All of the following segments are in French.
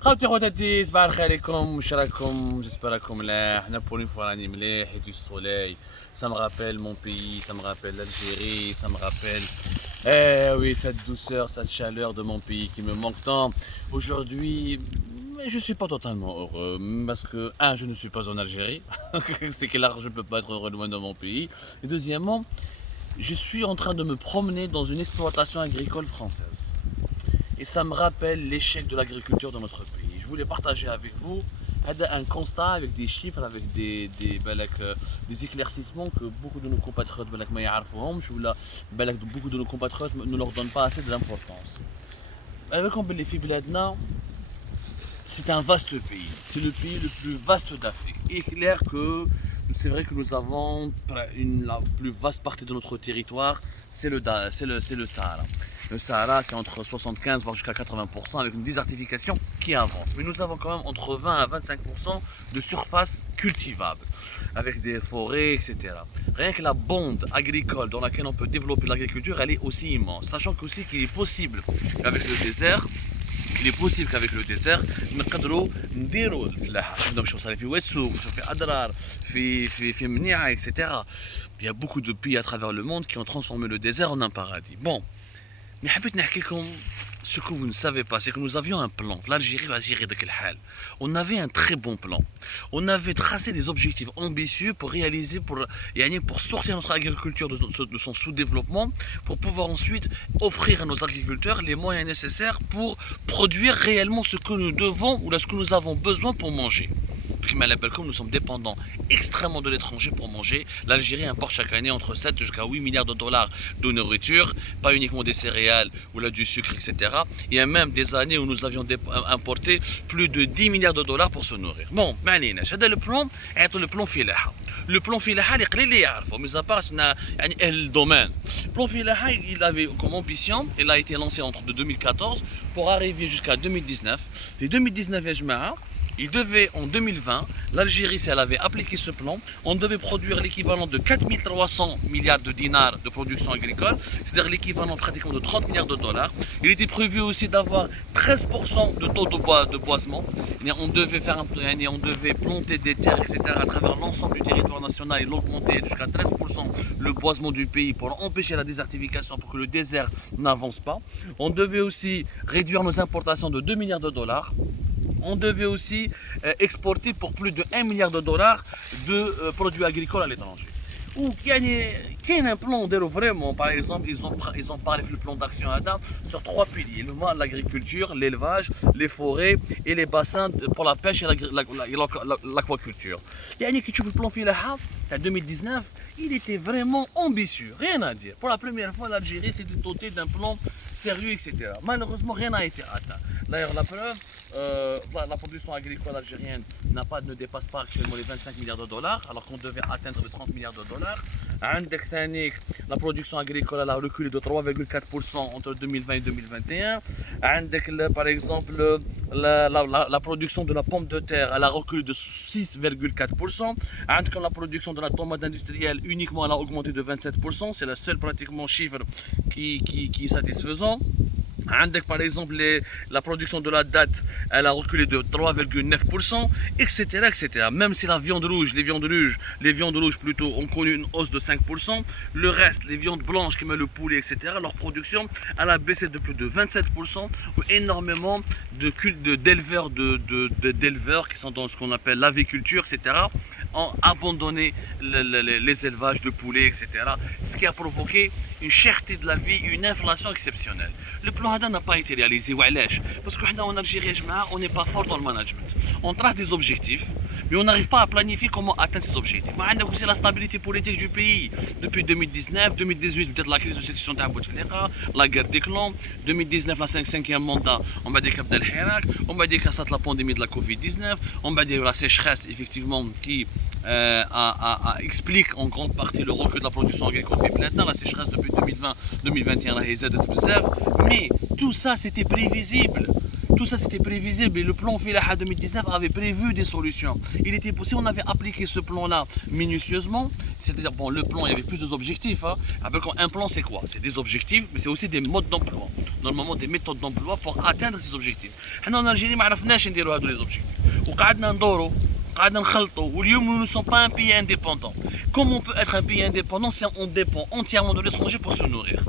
خوتي خواتاتي صباح الخير عليكم، واش راكم؟ جيسبر راكم ملاح. انا بور اون فوا راني مليح et du soleil. Ça me rappelle mon pays, ça me rappelle l'Algérie, ça me rappelle oui, cette douceur, cette chaleur de mon pays qui me manque tant. Aujourd'hui, mais je suis pas totalement heureux parce que je ne suis pas en Algérie. C'est clair, je ne peux pas être heureux loin de mon pays. Et deuxièmement, je suis en train de me promener dans une exploitation agricole française. Et ça me rappelle l'échec de l'agriculture dans notre pays. Je voulais partager avec vous un constat avec des chiffres, avec des éclaircissements que beaucoup de nos compatriotes beaucoup de nos compatriotes ne leur donnent pas assez d'importance. C'est un vaste pays. C'est le pays le plus vaste d'Afrique. Et clair que c'est vrai que nous avons la plus vaste partie de notre territoire, c'est le Sahara. Le Sahara, c'est entre 75 voire jusqu'à 80% avec une désertification qui avance. Mais nous avons quand même entre 20 à 25% de surface cultivable, avec des forêts, etc. Rien que la bande agricole dans laquelle on peut développer l'agriculture, elle est aussi immense. Sachant aussi qu'il est possible avec le désert, نقدروا نديروا الفلاحه. شفنا واش وصل في واتسوق، في اضرار، في منيعه etc. Il y a beaucoup de pays à travers le monde qui ont transformé le désert en un paradis. Bon, mais حبيت نحكي لكم ce que vous ne savez pas, c'est que nous avions un plan. L'Algérie, on avait un très bon plan. On avait tracé des objectifs ambitieux pour réaliser, pour sortir notre agriculture de son sous-développement, pour pouvoir ensuite offrir à nos agriculteurs les moyens nécessaires pour produire réellement ce que nous devons ou ce que nous avons besoin pour manger. Comme nous sommes dépendants extrêmement de l'étranger pour manger, l'Algérie importe chaque année entre 7 jusqu'à 8 milliards de dollars de nourriture, pas uniquement des céréales ou là du sucre, etc. Il y a même des années où nous avions importé plus de 10 milliards de dollars pour se nourrir. Bon, le plan est le plan Filaha. Le plan Filaha, mis à part le domaine. Le plan Filaha, il avait comme ambition, il a été lancé entre 2014 pour arriver jusqu'à 2019. Et 2019, il devait, en 2020, l'Algérie, si elle avait appliqué ce plan, on devait produire l'équivalent de 4300 milliards de dinars de production agricole, c'est-à-dire l'équivalent pratiquement de 30 milliards de dollars. Il était prévu aussi d'avoir 13% de taux de boisement. On devait planter des terres, etc. à travers l'ensemble du territoire national et l'augmenter jusqu'à 13% le boisement du pays pour empêcher la désertification, pour que le désert n'avance pas. On devait aussi réduire nos importations de 2 milliards de dollars. On devait aussi exporter pour plus de 1 milliard de dollars de produits agricoles à l'étranger. Ou qu'il y a un plan vraiment, par exemple, ils ont parlé du plan d'action sur 3 piliers: l'agriculture, l'élevage, les forêts et les bassins pour la pêche et l'aquaculture. Qui tu veux le plan Filaha en 2019, il était vraiment ambitieux, rien à dire. Pour la première fois, l'Algérie s'était dotée d'un plan sérieux, etc. Malheureusement, rien n'a été atteint. D'ailleurs, la preuve, la production agricole algérienne ne dépasse pas actuellement les 25 milliards de dollars, alors qu'on devait atteindre les 30 milliards de dollars. La production agricole a reculé de 3,4% entre 2020 et 2021. Par exemple, la production de la pomme de terre, elle a reculé de 6,4%. La production de la tomate industrielle, uniquement, elle a augmenté de 27%. C'est le seul pratiquement chiffre qui est satisfaisant. Par exemple, la production de la date, elle a reculé de 3,9%, etc., etc. Même si les viandes rouges plutôt, ont connu une hausse de 5%, le reste, les viandes blanches comme le poulet, etc., leur production, elle a baissé de plus de 27%. Énormément d'éleveurs qui sont dans ce qu'on appelle l'aviculture, etc., ont abandonné les élevages de poulets, etc. Ce qui a provoqué une cherté de la vie, une inflation exceptionnelle. Le plan n'a pas été réalisé. Parce qu'en Algérie, on n'est pas fort dans le management. On trace des objectifs, mais on n'arrive pas à planifier comment atteindre ces objectifs. On a aussi la stabilité politique du pays. Depuis 2019, 2018, peut-être la crise de succession de Bouteflika, la guerre des clans, 2019, la 5e mandat, on va dire qu'il y a Hirak, on va dire qu'il y a la pandémie de la Covid-19, on va dire la sécheresse, effectivement, qui explique en grande partie le recul de la production agricole. Maintenant, la sécheresse depuis 2020-2021, mais tout ça c'était prévisible. Tout ça c'était prévisible et le plan Filaha 2019 avait prévu des solutions. Il était possible, on avait appliqué ce plan-là minutieusement, c'est-à-dire, bon, le plan, il y avait plus d'objectifs. Un plan, c'est quoi? C'est des objectifs, mais c'est aussi des modes d'emploi. normalement des méthodes d'emploi pour atteindre ces objectifs. حنا en Algérie ما عرفناش نديروا هادو les objectifs وقعدنا ندوروا قعدنا نخلطوا واليوم nous ne sommes pas un pays indépendant. Comment on peut être un pays indépendant si on dépend entièrement de l'étranger pour se nourrir?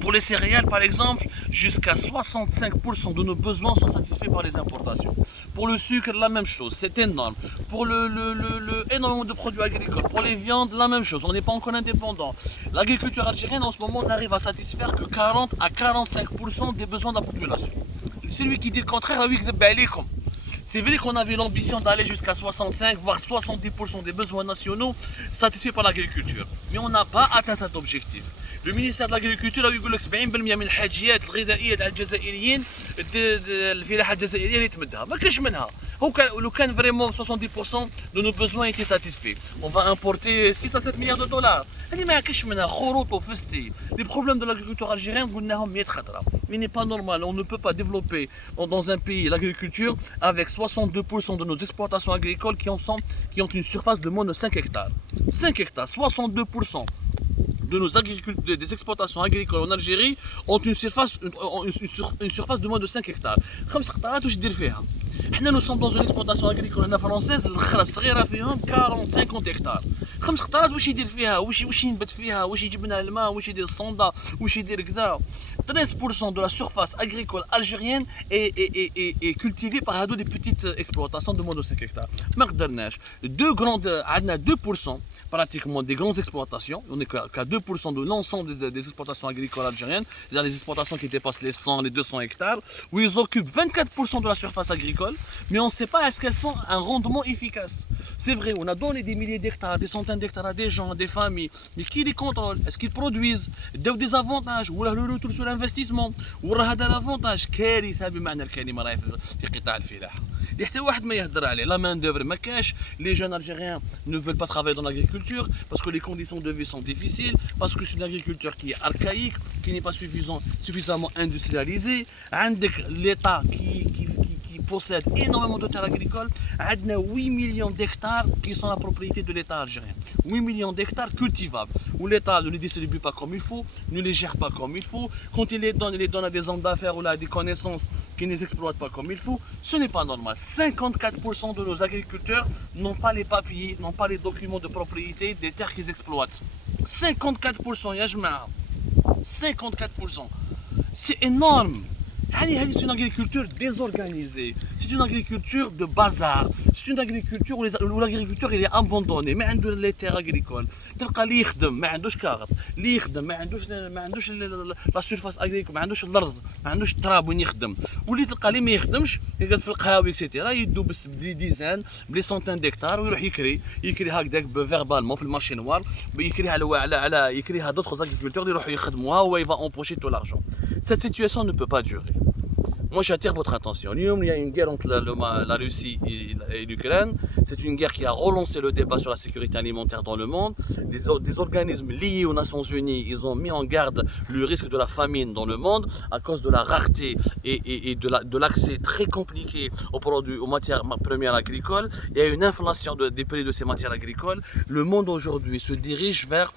Pour les céréales par exemple, jusqu'à 65% de nos besoins sont satisfaits par les importations. Pour le sucre, la même chose, c'est énorme. Pour énormément de produits agricoles, pour les viandes, la même chose, on n'est pas encore indépendant. L'agriculture algérienne en ce moment n'arrive à satisfaire que 40 à 45% des besoins de la population. Celui qui dit le contraire, lui, c'est vrai qu'on avait l'ambition d'aller jusqu'à 65 voire 70% des besoins nationaux satisfaits par l'agriculture. Mais on n'a pas atteint cet objectif. Le ministère de l'Agriculture يقول لك 70% من الحاجيات الغذائيه تاع الجزائريين الفلاحه الجزائريه اللي تمدها ما كاش منها. لو كان فريمون 70% de nos besoins étaient satisfaits. On va importer 6 à 7 milliards de dollars. هذه ما كاش منها خروط وفستي. Les problèmes de l'agriculture algérienne قلناهم 100 خطره. Il n'est pas normal, on ne peut pas développer dans un pays l'agriculture avec 62% de nos exportations agricoles qui ont une surface de moins de 5 hectares. 5 hectares, 62%. De nos des exportations agricoles en Algérie ont une surface de moins de 5 hectares. Nous sommes dans une exploitation agricole française, 40-50 hectares. 5 قطرات واش يدير فيها واش ينبت فيها واش يجيب منها الماء واش يدير الصندا واش يدير كذا 13% de la surface agricole algérienne est cultivée par هادو des petites exploitations de moins de 5 hectares. ما قدرناش عندنا 2% pratiquement des grandes exploitations, on est qu'à 2% de l'ensemble des exploitations agricoles algériennes, c'est-à-dire des exploitations qui dépassent les 100, les 200 hectares, où ils occupent 24% de la surface agricole, mais on ne sait pas est-ce qu'elles sont un rendement efficace. C'est vrai, on a donné des milliers d'hectares, des centaines d'hectares à des gens, à des familles, mais qui les contrôle? Est-ce qu'ils produisent? Des avantages, ou le retour sur l'investissement, ou هذا l'avantage كارثة بمعنى الكلمة راهي في قطاع الفلاحة. اللي حتى واحد ما يهضر عليه، la main d'œuvre ما كاش، les jeunes algériens ne veulent pas travailler dans l'agriculture parce que les conditions de vie sont difficiles, parce que c'est une agriculture qui est archaïque, qui n'est pas suffisamment industrialisée. L'État qui possède énormément de terres agricoles, 8 millions d'hectares qui sont la propriété de l'État algérien. 8 millions d'hectares cultivables, où l'État ne les distribue pas comme il faut, ne les gère pas comme il faut. Quand il les donne à des hommes d'affaires ou à des connaissances qui ne les exploitent pas comme il faut. Ce n'est pas normal. 54% de nos agriculteurs n'ont pas les papiers, n'ont pas les documents de propriété des terres qu'ils exploitent. 54%, Yajma. 54%. C'est énorme. C'est une agriculture désorganisée, c'est une agriculture de bazar, c'est une agriculture où l'agriculture est abandonnée, mais عنده les terres agricoles. تلقى اللي يخدم ما عندوش كارت، اللي يخدم ما عندوش لا سيرفاس اغريكول، ما عندوش الارض، ما عندوش التراب وين يخدم، واللي تلقى اللي ما يخدمش يقعد في القهاوي اكسيتيرا يدو بلي ديزان بلي سونتين ديكتار ويروح يكري هكذاك فيربالمون في المارشي نوار، يكري على يكريها دوطخ اغريكولتور اللي يروحوا يخدموها هو يفا امبوشي تو لارجون. Cette situation ne peut pas durer. Moi j'attire votre attention. Il y a une guerre entre la Russie et l'Ukraine. C'est une guerre qui a relancé le débat sur la sécurité alimentaire dans le monde. Des organismes liés aux Nations Unies, ils ont mis en garde le risque de la famine dans le monde à cause de la rareté et de l'accès très compliqué aux matières premières agricoles. Il y a une inflation des prix de ces matières agricoles. Le monde aujourd'hui se dirige vers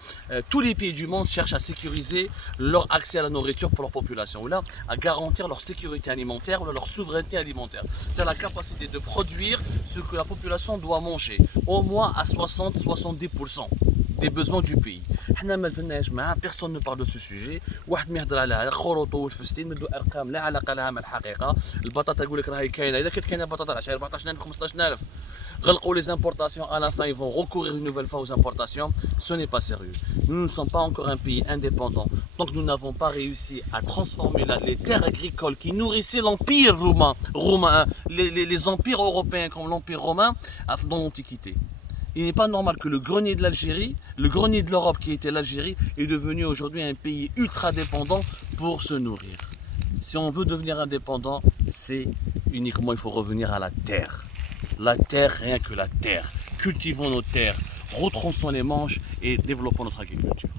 tous les pays du monde cherchent à sécuriser leur accès à la nourriture pour leur population, ou là à garantir leur sécurité alimentaire ou leur souveraineté alimentaire. C'est la capacité de produire ce que la population doit manger, au moins à 60-70% des besoins du pays. Personne ne parle de ce sujet. واحد ما يهضر على خروط والفستين مدوا ارقام لا علاقه لها مع الحقيقه. البطاطا يقول لك راهي كاينه، اذا كانت كاينه بطاطا 14000 15000 غلقوا les importations, à la fin ils vont recourir une nouvelle fois aux importations. Ce n'est pas sérieux. Nous ne sommes pas encore un pays indépendant tant que nous n'avons pas réussi à transformer les terres agricoles qui nourrissaient l'empire romain, les empires européens comme l'empire romain dans l'Antiquité. Il n'est pas normal que le grenier de l'Algérie, le grenier de l'Europe qui était l'Algérie, est devenu aujourd'hui un pays ultra dépendant pour se nourrir. Si on veut devenir indépendant, c'est uniquement il faut revenir à la terre. La terre, rien que la terre. Cultivons nos terres, retronçons les manches et développons notre agriculture.